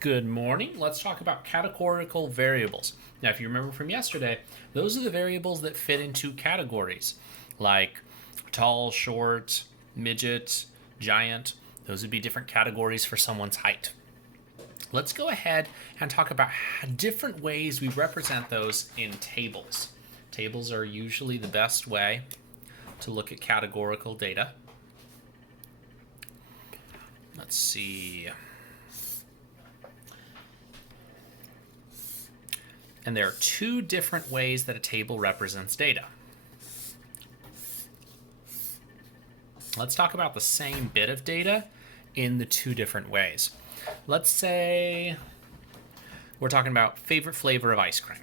Good morning. Let's talk about categorical variables. Now, if you remember from yesterday, those are the variables that fit into categories like tall, short, midget, giant. Those would be different categories for someone's height. Let's go ahead and talk about different ways we represent those in tables. Tables are usually the best way to look at categorical data. Let's see. And there are two different ways that a table represents data. Let's talk about the same bit of data in the two different ways. Let's say we're talking about favorite flavor of ice cream.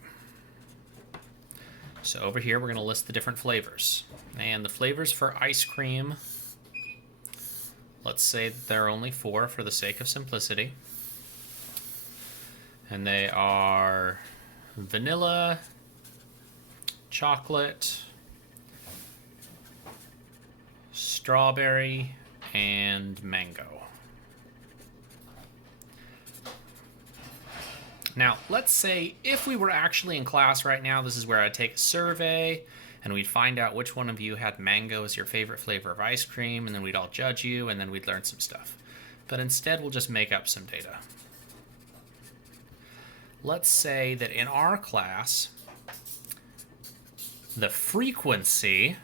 So over here, we're going to list the different flavors. And the flavors for ice cream, let's say that there are only 4 for the sake of simplicity. And they are vanilla, chocolate, strawberry, and mango. Now, let's say if we were actually in class right now, this is where I'd take a survey and we'd find out which one of you had mango as your favorite flavor of ice cream, and then we'd all judge you, and then we'd learn some stuff. But instead, we'll just make up some data. Let's say that in our class, the frequency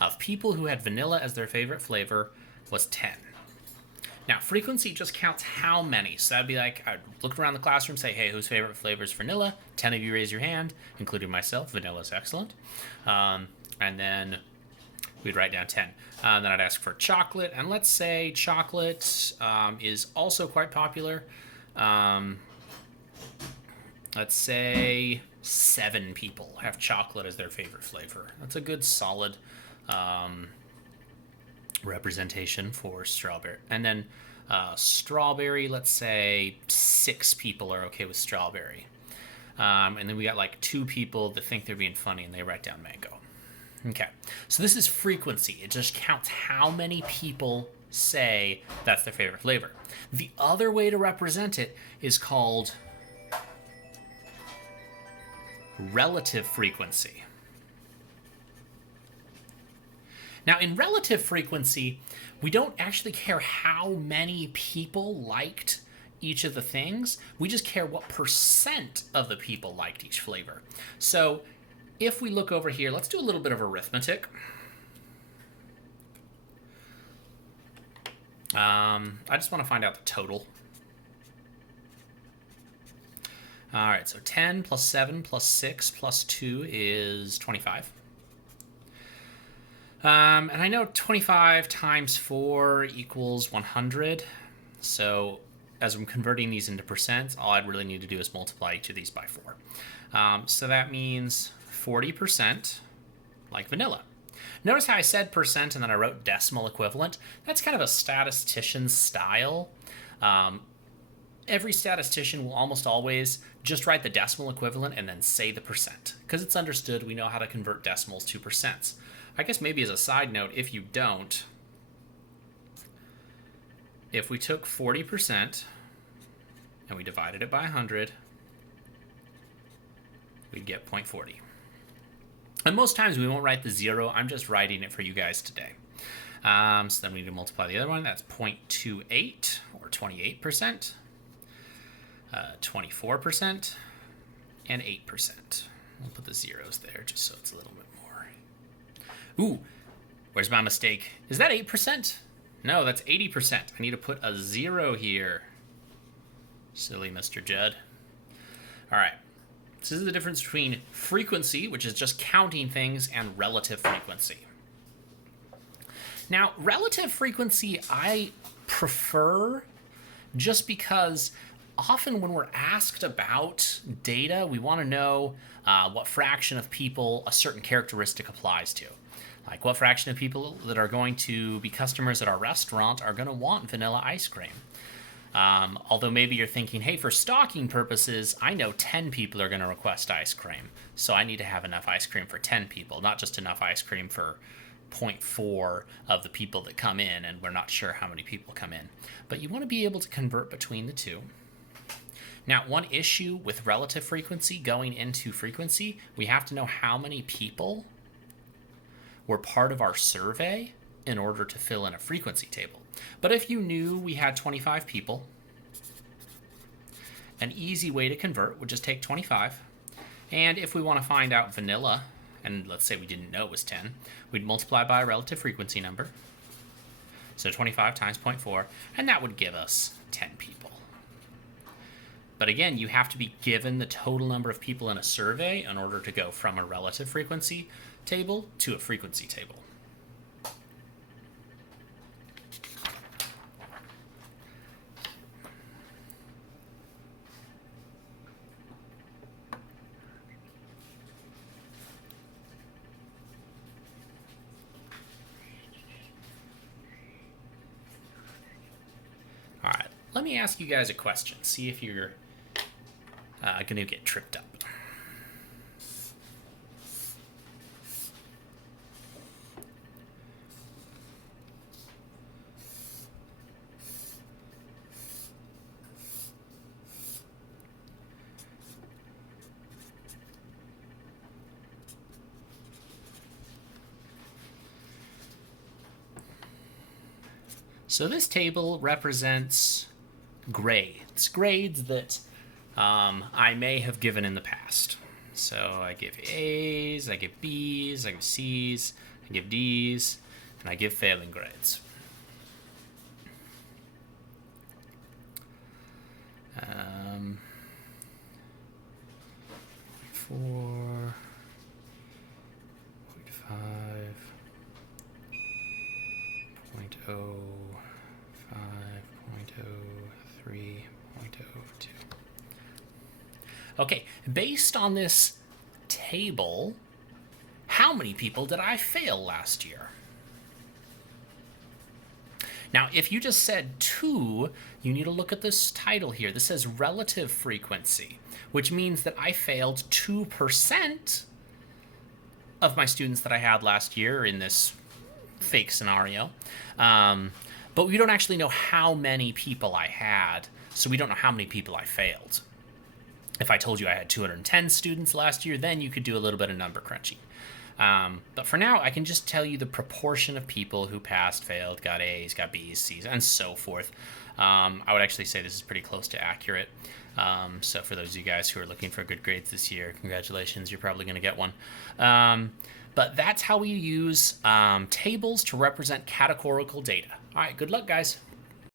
of people who had vanilla as their favorite flavor was 10. Now, frequency just counts how many. So that'd be like, I'd look around the classroom, say, hey, whose favorite flavor is vanilla? 10 of you raise your hand, including myself. Vanilla is excellent. And then we'd write down 10. Then I'd ask for chocolate. And let's say chocolate is also quite popular. Let's say 7 people have chocolate as their favorite flavor. That's a good solid representation for strawberry. And then strawberry, let's say 6 people are okay with strawberry. And then we got like 2 people that think they're being funny and they write down mango. Okay, so this is frequency. It just counts how many people say that's their favorite flavor. The other way to represent it is called relative frequency. Now, in relative frequency, we don't actually care how many people liked each of the things. We just care what percent of the people liked each flavor. So if we look over here, let's do a little bit of arithmetic. I just want to find out the total. All right, so 10 plus 7 plus 6 plus 2 is 25. And I know 25 times 4 equals 100. So as I'm converting these into percents, all I'd really need to do is multiply each of these by 4. So that means 40% like vanilla. Notice how I said percent and then I wrote decimal equivalent. That's kind of a statistician's style. Every statistician will almost always just write the decimal equivalent and then say the percent, because it's understood we know how to convert decimals to percents. I guess maybe as a side note, if you don't, if we took 40% and we divided it by 100, we'd get 0.40. And most times we won't write the 0. I'm just writing it for you guys today. So then we need to multiply the other one. That's 0.28 or 28%, 24%, and 8%. We'll put the zeros there just so it's a little bit more. Ooh, where's my mistake? Is that 8%? No, that's 80%. I need to put a 0 here. Silly Mr. Judd. All right. This is the difference between frequency, which is just counting things, and relative frequency. Now, relative frequency I prefer just because often when we're asked about data, we want to know what fraction of people a certain characteristic applies to. Like what fraction of people that are going to be customers at our restaurant are going to want vanilla ice cream. Although maybe you're thinking, hey, for stocking purposes, I know 10 people are going to request ice cream. So I need to have enough ice cream for 10 people, not just enough ice cream for 0.4 of the people that come in, and we're not sure how many people come in. But you want to be able to convert between the two. Now, one issue with relative frequency going into frequency, we have to know how many people were part of our survey in order to fill in a frequency table. But if you knew we had 25 people, an easy way to convert would just take 25. And if we want to find out vanilla, and let's say we didn't know it was 10, we'd multiply by a relative frequency number. So 25 times 0.4, and that would give us 10 people. But again, you have to be given the total number of people in a survey in order to go from a relative frequency table to a frequency table. All right, let me ask you guys a question. See if you're going to get tripped up. So this table represents grades that I may have given in the past. So I give A's, I give B's, I give C's, I give D's, and I give failing grades. Four, 0.5, 0.0. 5.03, 0.02. Okay, based on this table, how many people did I fail last year? Now, if you just said 2, you need to look at this title here. This says relative frequency, which means that I failed 2% of my students that I had last year in this fake scenario. But we don't actually know how many people I had, so we don't know how many people I failed. If I told you I had 210 students last year, then you could do a little bit of number crunching. But for now, I can just tell you the proportion of people who passed, failed, got A's, got B's, C's, and so forth. I would actually say this is pretty close to accurate. So for those of you guys who are looking for good grades this year, congratulations, you're probably going to get one. But that's how we use tables to represent categorical data. All right, good luck, guys.